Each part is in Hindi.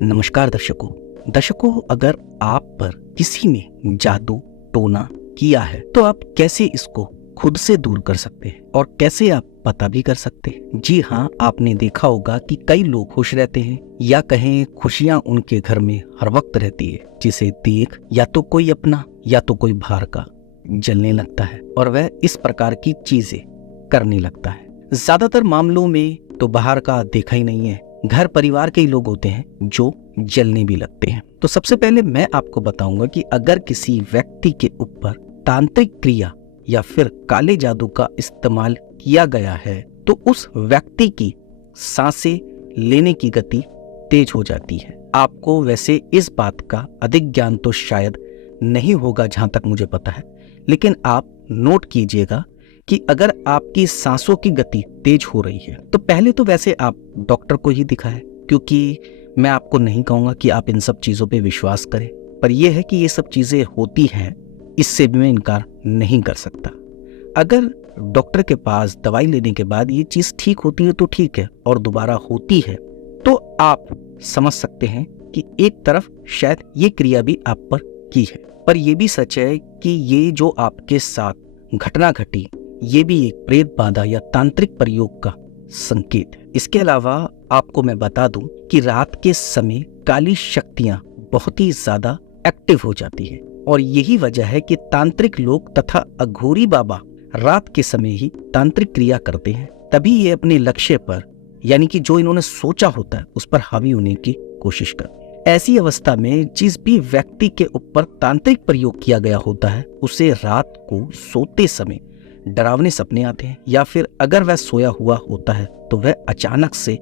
नमस्कार दर्शकों, अगर आप पर किसी ने जादू टोना किया है तो आप कैसे इसको खुद से दूर कर सकते हैं और कैसे आप पता भी कर सकते हैं। जी हाँ, आपने देखा होगा कि कई लोग खुश रहते हैं या कहें खुशियां उनके घर में हर वक्त रहती है, जिसे देख या तो कोई अपना या तो कोई बाहर का जलने लगता है और वह इस प्रकार की चीजें करने लगता है। ज्यादातर मामलों में तो बाहर का देखा ही नहीं है, घर परिवार के ही लोग होते हैं जो जलने भी लगते हैं। तो सबसे पहले मैं आपको बताऊंगा कि अगर किसी व्यक्ति के ऊपर तांत्रिक क्रिया या फिर काले जादू का इस्तेमाल किया गया है तो उस व्यक्ति की सांसें लेने की गति तेज हो जाती है। आपको वैसे इस बात का अधिक ज्ञान तो शायद नहीं होगा जहां तक मुझे पता है, लेकिन आप नोट कीजिएगा कि अगर आपकी सांसों की गति तेज हो रही है तो पहले तो वैसे आप डॉक्टर को ही दिखाएं, क्योंकि मैं आपको नहीं कहूंगा कि आप इन सब चीजों पे विश्वास करें, पर यह है कि ये सब चीजें होती हैं, इससे भी मैं इनकार नहीं कर सकता। अगर डॉक्टर के पास दवाई लेने के बाद ये चीज ठीक होती है तो ठीक है, और दोबारा होती है तो आप समझ सकते हैं कि एक तरफ शायद ये क्रिया भी आप पर की है। पर यह भी सच है कि ये जो आपके साथ घटना घटी ये भी एक प्रेत बाधा या तांत्रिक प्रयोग का संकेत है। इसके अलावा आपको मैं बता दूं कि रात के समय काली शक्तियां बहुत ही ज्यादा एक्टिव हो जाती है और यही वजह है कि तांत्रिक लोग तथा अघोरी बाबा रात के समय ही तांत्रिक क्रिया करते हैं, तभी ये अपने लक्ष्य पर यानी कि जो इन्होंने सोचा होता है उस पर हावी होने की कोशिश करते हैं। ऐसी अवस्था में जिस भी व्यक्ति के ऊपर तांत्रिक प्रयोग किया गया होता है उसे रात को सोते समय डरावने सपने आते हैं, या फिर अगर वह सोया हुआ होता है तो वह अचानक से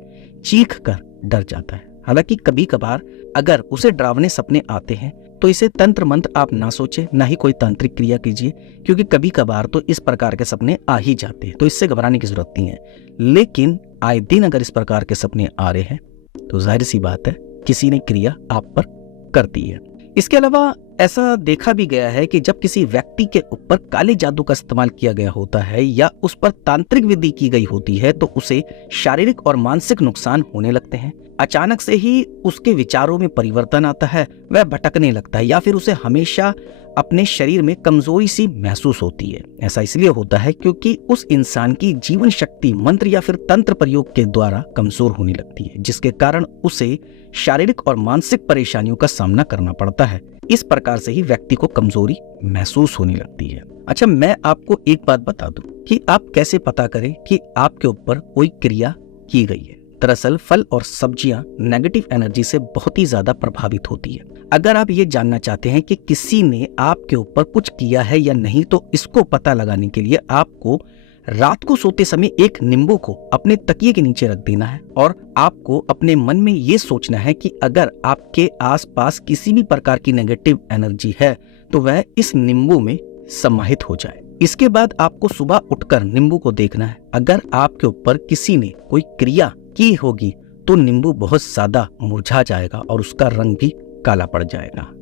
चीख कर डर जाता है। हालांकि कभी कभार अगर उसे डरावने सपने आते हैं तो इसे तंत्र मंत्र आप ना सोचे, ना ही कोई तांत्रिक क्रिया कीजिए, क्योंकि कभी कभार तो इस प्रकार के सपने आ ही जाते हैं, तो इससे घबराने की जरूरत नहीं है। लेकिन आए दिन अगर इस प्रकार के सपने आ रहे हैं तो जाहिर सी बात है किसी ने क्रिया आप पर कर दी है। इसके अलावा ऐसा देखा भी गया है कि जब किसी व्यक्ति के ऊपर काले जादू का इस्तेमाल किया गया होता है या उस पर तांत्रिक विधि की गई होती है तो उसे शारीरिक और मानसिक नुकसान होने लगते हैं। अचानक से ही उसके विचारों में परिवर्तन आता है, वह भटकने लगता है या फिर उसे हमेशा अपने शरीर में कमजोरी सी महसूस होती है। ऐसा इसलिए होता है क्योंकि उस इंसान की जीवन शक्ति मंत्र या फिर तंत्र प्रयोग के द्वारा कमजोर होने लगती है, जिसके कारण उसे शारीरिक और मानसिक परेशानियों का सामना करना पड़ता है। इस प्रकार से ही व्यक्ति को कमजोरी महसूस होने लगती है। अच्छा, मैं आपको एक बात बता दूं कि आप कैसे पता करें कि आपके ऊपर कोई क्रिया की गई है। दरअसल फल और सब्जियां नेगेटिव एनर्जी से बहुत ही ज्यादा प्रभावित होती है। अगर आप ये जानना चाहते हैं कि किसी ने आपके ऊपर कुछ किया है या नहीं तो इसको पता लगाने के लिए आपको रात को सोते समय एक नींबू को अपने तकिए के नीचे रख देना है और आपको अपने मन में ये सोचना है कि अगर आपके आसपास किसी भी प्रकार की नेगेटिव एनर्जी है तो वह इस नींबू में समाहित हो जाए। इसके बाद आपको सुबह उठकर नींबू को देखना है। अगर आपके ऊपर किसी ने कोई क्रिया की होगी तो नींबू बहुत ज्यादा मुरझा जाएगा और उसका रंग भी काला पड़ जाएगा।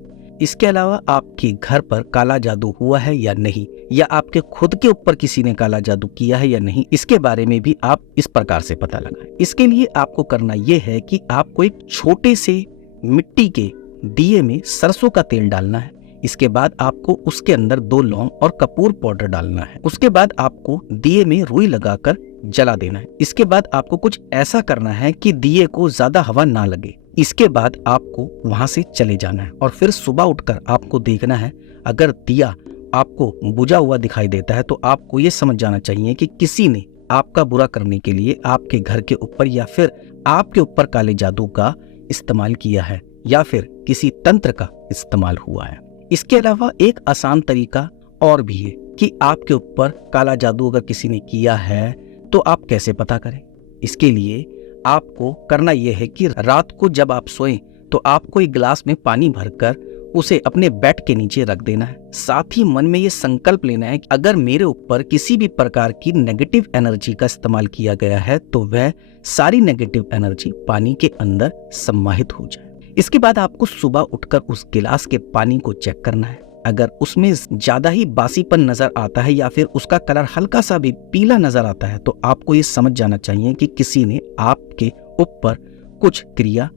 इसके अलावा आपके घर पर काला जादू हुआ है या नहीं, या आपके खुद के ऊपर किसी ने काला जादू किया है या नहीं, इसके बारे में भी आप इस प्रकार से पता लगाएं। इसके लिए आपको करना यह है कि आपको एक छोटे से मिट्टी के दिए में सरसों का तेल डालना है। इसके बाद आपको उसके अंदर 2 लौंग और कपूर पाउडर डालना है। उसके बाद आपको दिए में रुई लगाकर जला देना है। इसके बाद आपको कुछ ऐसा करना है कि दिए को ज्यादा हवा ना लगे। इसके बाद आपको वहां से चले जाना है और फिर सुबह उठकर आपको देखना है, अगर दिया आपको बुझा हुआ दिखाई देता है तो आपको ये समझ जाना चाहिए कि किसी ने आपका बुरा करने के लिए आपके घर के ऊपर या फिर आपके ऊपर काले जादू का इस्तेमाल किया है या फिर किसी तंत्र का इस्तेमाल हुआ है। इसके अलावा एक आसान तरीका और भी है कि आपके ऊपर काला जादू अगर किसी ने किया है तो आप कैसे पता करें। इसके लिए आपको करना यह है कि रात को जब आप सोएं तो आपको एक गिलास में पानी भरकर उसे अपने बेड के नीचे रख देना है। साथ ही मन में ये संकल्प लेना है कि अगर मेरे ऊपर किसी भी प्रकार की नेगेटिव एनर्जी का इस्तेमाल किया गया है तो वह सारी नेगेटिव एनर्जी पानी के अंदर समाहित हो जाए। इसके बाद आपको सुबह उठकर उस गिलास के पानी को चेक करना है। अगर उसमें ज्यादा ही बासीपन नजर आता है या फिर उसका कलर हल्का सा भी पीला नजर आता है तो आपको ये समझ जाना चाहिए कि किसी ने आपके ऊपर कुछ क्रिया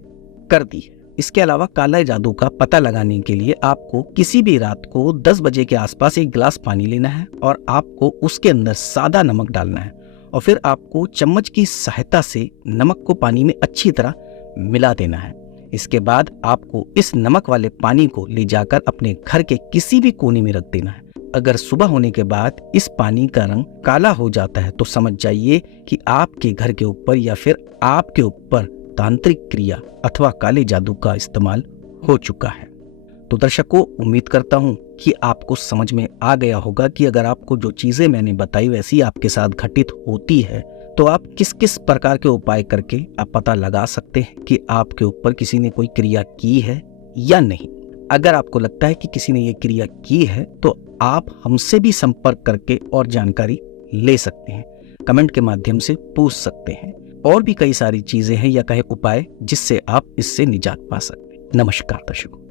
कर दी है। इसके अलावा काला जादू का पता लगाने के लिए आपको किसी भी रात को 10 बजे के आसपास एक गिलास पानी लेना है और आपको उसके अंदर सादा नमक डालना है और फिर आपको चम्मच की सहायता से नमक को पानी में अच्छी तरह मिला देना है। इसके बाद आपको इस नमक वाले पानी को ले जाकर अपने घर के किसी भी कोने में रख देना है। अगर सुबह होने के बाद इस पानी का रंग काला हो जाता है तो समझ जाइए कि आपके घर के ऊपर या फिर आपके ऊपर तांत्रिक क्रिया अथवा काले जादू का इस्तेमाल हो चुका है। तो दर्शकों, उम्मीद करता हूं कि आपको समझ में आ गया होगा कि अगर आपको जो चीजें मैंने बताई वैसी आपके साथ घटित होती है तो आप किस किस प्रकार के उपाय करके आप पता लगा सकते हैं कि आपके ऊपर किसी ने कोई क्रिया की है या नहीं। अगर आपको लगता है कि किसी ने ये क्रिया की है तो आप हमसे भी संपर्क करके और जानकारी ले सकते हैं, कमेंट के माध्यम से पूछ सकते हैं। और भी कई सारी चीजें हैं या कहे उपाय जिससे आप इससे निजात पा सकते हैं। नमस्कार दर्शकों।